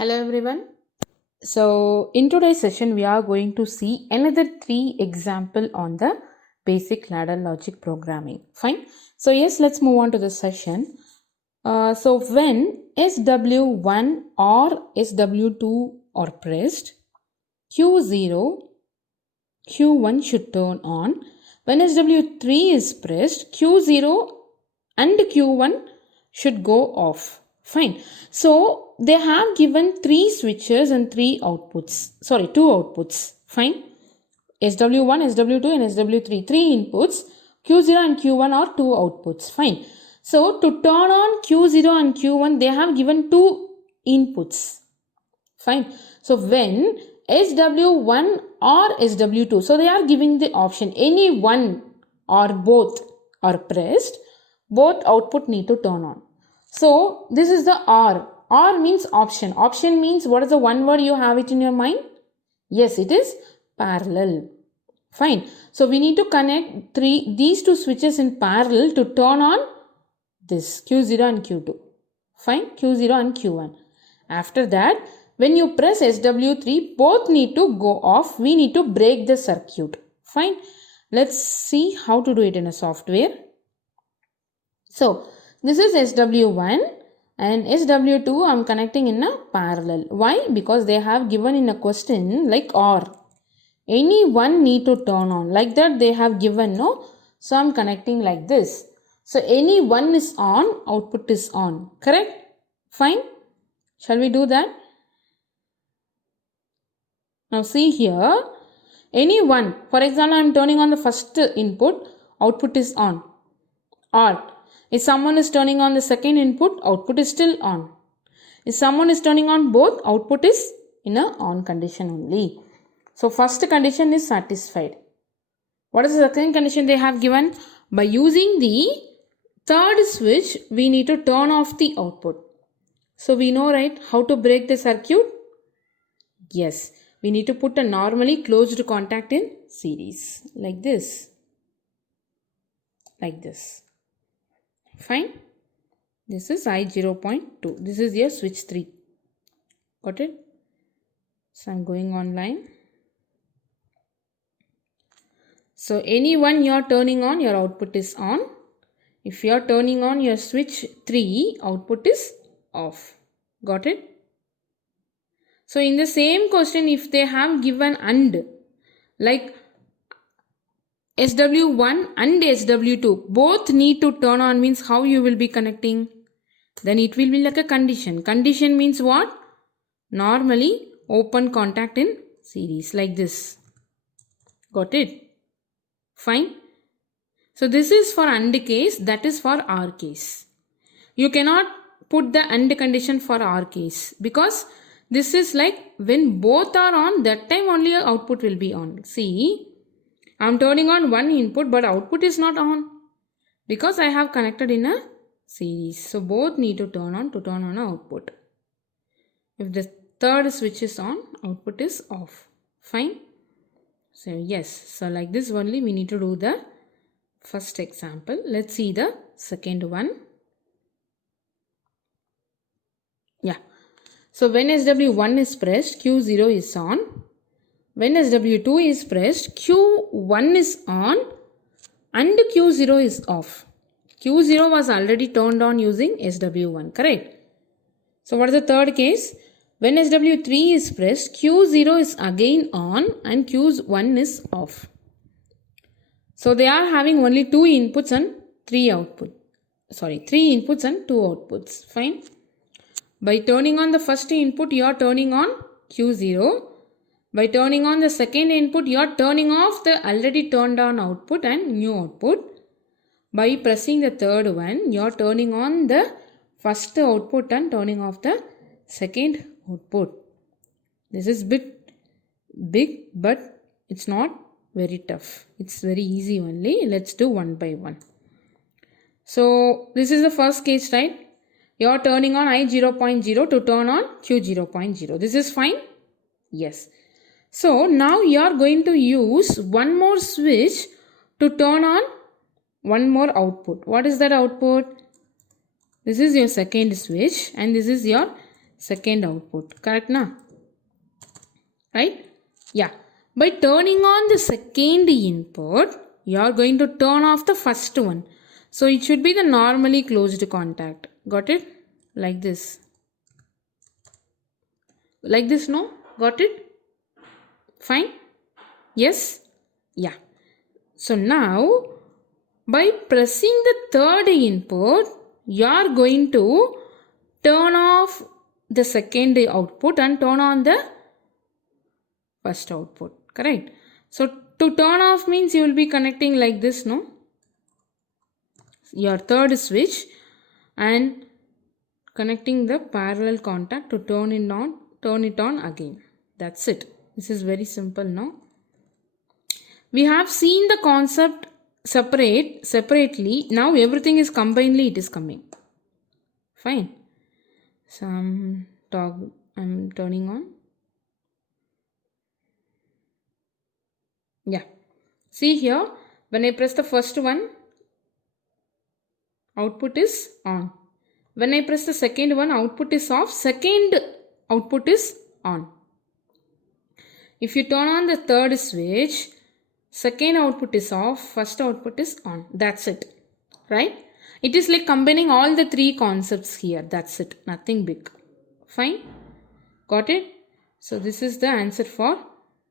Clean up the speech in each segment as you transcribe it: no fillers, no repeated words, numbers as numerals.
Hello everyone. So in today's session we are going to see another three example on the basic ladder logic programming. Fine. So yes, let's move on to the session. So when SW1 or SW2 are pressed, Q0, Q1 should turn on. When SW3 is pressed, Q0 and Q1 should go off. Fine. So they have given three switches and two outputs. Fine. SW1, SW2 and SW3. Three inputs. Q0 and Q1 are two outputs. Fine. So to turn on Q0 and Q1, they have given two inputs. Fine. So when SW1 or SW2, so they are giving the option any one or both are pressed, both output need to turn on. So this is the R. R means option. Option means what is the one word you have it in your mind? Yes, it is parallel. Fine. So we need to connect these two switches in parallel to turn on this Q0 and Q2. Fine. Q0 and Q1. After that, when you press SW3, both need to go off. We need to break the circuit. Fine. Let's see how to do it in a software. So this is SW1 and SW2 I'm connecting in a parallel. Why? Because they have given in a question like OR. Any one need to turn on. Like that they have given, no? So I'm connecting like this. So any one is on, output is on. Correct? Fine. Shall we do that? Now see here. Any one. For example, I am turning on the first input, output is on. Or if someone is turning on the second input, output is still on. If someone is turning on both, output is in a on condition only. So first condition is satisfied. What is the second condition they have given? By using the third switch, we need to turn off the output. So we know, right, how to break the circuit? Yes, we need to put a normally closed contact in series like this. Like this. Fine. This is I 0.2. This is your switch 3. Got it? So I'm going online. So any one you are turning on, your output is on. If you are turning on your switch 3, output is off. Got it? So in the same question, if they have given AND, like SW1 and SW2, both need to turn on, means how you will be connecting? Then it will be like a condition. Condition means what? Normally open contact in series like this. Got it? Fine. So this is for AND case, that is for OR case. You cannot put the AND condition for OR case because this is like when both are on, that time only your output will be on. See, I am turning on one input but output is not on because I have connected in a series. So both need to turn on output. If the third switch is on, output is off. Fine. So yes, so like this only we need to do the first example. Let's see the second one. Yeah. So when SW1 is pressed, Q0 is on. When SW2 is pressed, Q1 is on and Q0 is off. Q0 was already turned on using SW1, correct? So what is the third case? When SW3 is pressed, Q0 is again on and Q1 is off. So they are having only two inputs and three inputs and two outputs. Fine. By turning on the first input, you are turning on Q0. By turning on the second input, you are turning off the already turned on output and new output. By pressing the third one, you are turning on the first output and turning off the second output. This is bit big, but it's not very tough. It's very easy only. Let's do one by one. So this is the first case, right? You are turning on I 0.0 to turn on Q 0.0. This is fine? Yes. So now you are going to use one more switch to turn on one more output. What is that output? This is your second switch and this is your second output. Correct na? Right? Yeah. By turning on the second input, you are going to turn off the first one. So it should be the normally closed contact. Got it? Like this. Like this, no? Got it? Fine? Yes? Yeah. So now, by pressing the third input, you are going to turn off the second output and turn on the first output. Correct? So to turn off means you will be connecting like this, no? Your third switch and connecting the parallel contact to turn it on again. That's it. This is very simple, no? We have seen the concept separately. Now everything is combinedly it is coming. Fine. So I'm turning on. Yeah. See here, when I press the first one, output is on. When I press the second one, output is off. Second output is on. If you turn on the third switch, second output is off, first output is on. That's it. Right? It is like combining all the three concepts here. That's it. Nothing big. Fine? Got it? So this is the answer for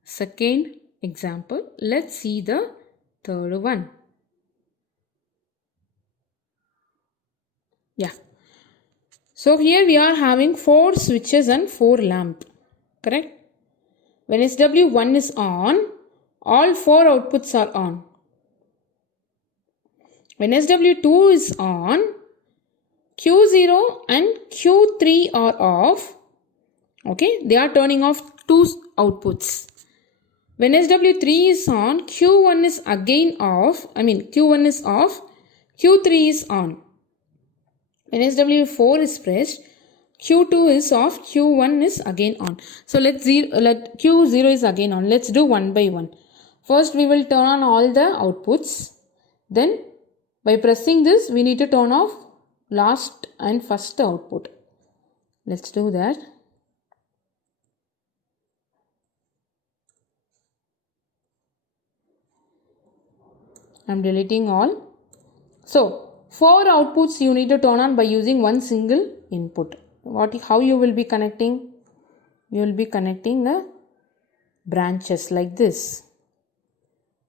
second example. Let's see the third one. Yeah. So here we are having 4 switches and 4 lamp. Correct? When SW1 is on, all 4 outputs are on. When SW2 is on, Q0 and Q3 are off. Okay, they are turning off 2 outputs. When SW3 is on, Q1 is again off. Q1 is off, Q3 is on. When SW4 is pressed, Q2 is off, Q1 is again on. So let Q0 is again on. Let's do one by one. First we will turn on all the outputs. Then by pressing this, we need to turn off last and first output. Let's do that. I'm deleting all. So 4 outputs you need to turn on by using one single input. How you will be connecting? You will be connecting the branches like this.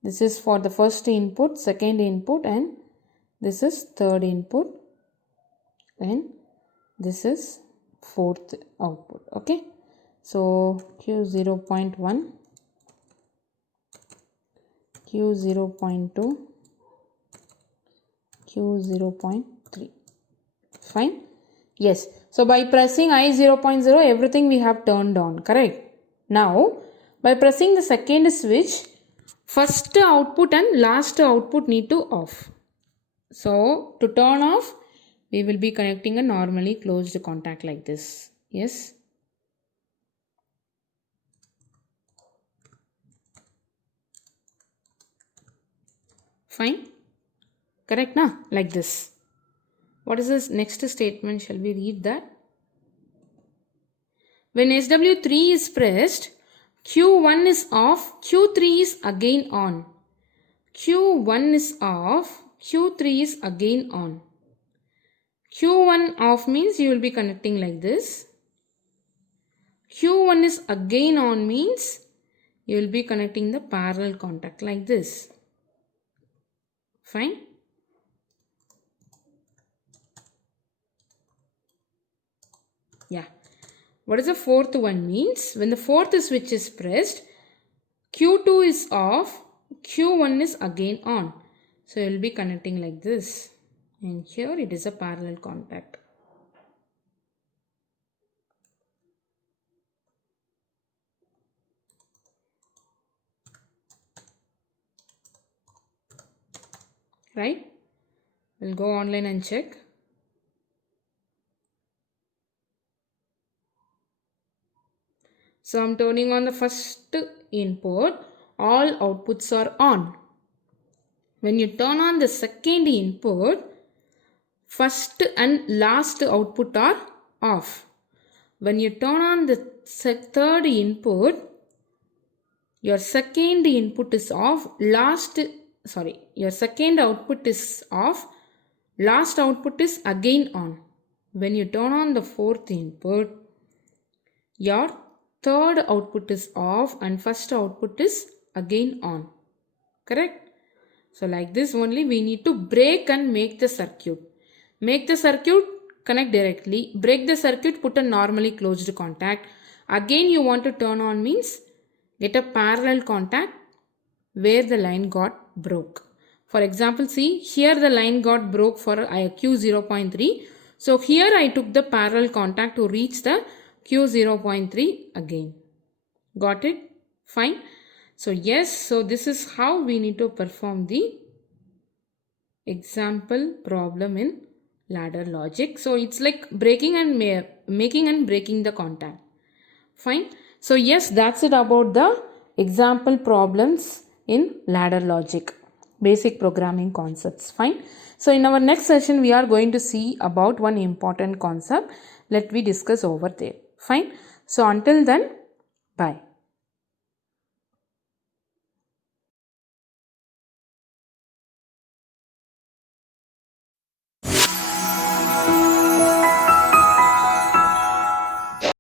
This is for the first input, second input, and this is third input, and this is fourth output. Okay, so Q0.1, Q0.2, Q0.3. Fine. Yes. So by pressing I0.0, everything we have turned on. Correct. Now by pressing the second switch, first output and last output need to off. So to turn off, we will be connecting a normally closed contact like this. Yes. Fine. Correct na? Like this. What is this next statement? Shall we read that? When SW3 is pressed, Q1 is off, Q3 is again on. Q1 is off, Q3 is again on. Q1 off means you will be connecting like this. Q1 is again on means you will be connecting the parallel contact like this. Fine. Yeah. What is the fourth one means? When the fourth switch is pressed, Q2 is off, Q1 is again on. So you will be connecting like this. And here it is a parallel contact. Right? We'll go online and check. So I'm turning on the first input. All outputs are on. When you turn on the second input, first and last output are off. when you turn on the third input, your second input is off, your second output is off, last output is again on. When you turn on the fourth input, your third output is off and first output is again on. Correct? So like this only we need to break and make the circuit. Make the circuit, connect directly. Break the circuit, put a normally closed contact. Again you want to turn on means get a parallel contact where the line got broke. For example, see here the line got broke for Q0.3. So here I took the parallel contact to reach the Q0.3 again. Got it? Fine. So yes, so this is how we need to perform the example problem in ladder logic. So it's like breaking and making and breaking the contact. Fine. So yes, that's it about the example problems in ladder logic, basic programming concepts. Fine. So in our next session, we are going to see about one important concept. Let me discuss over there. Fine. So until then, bye.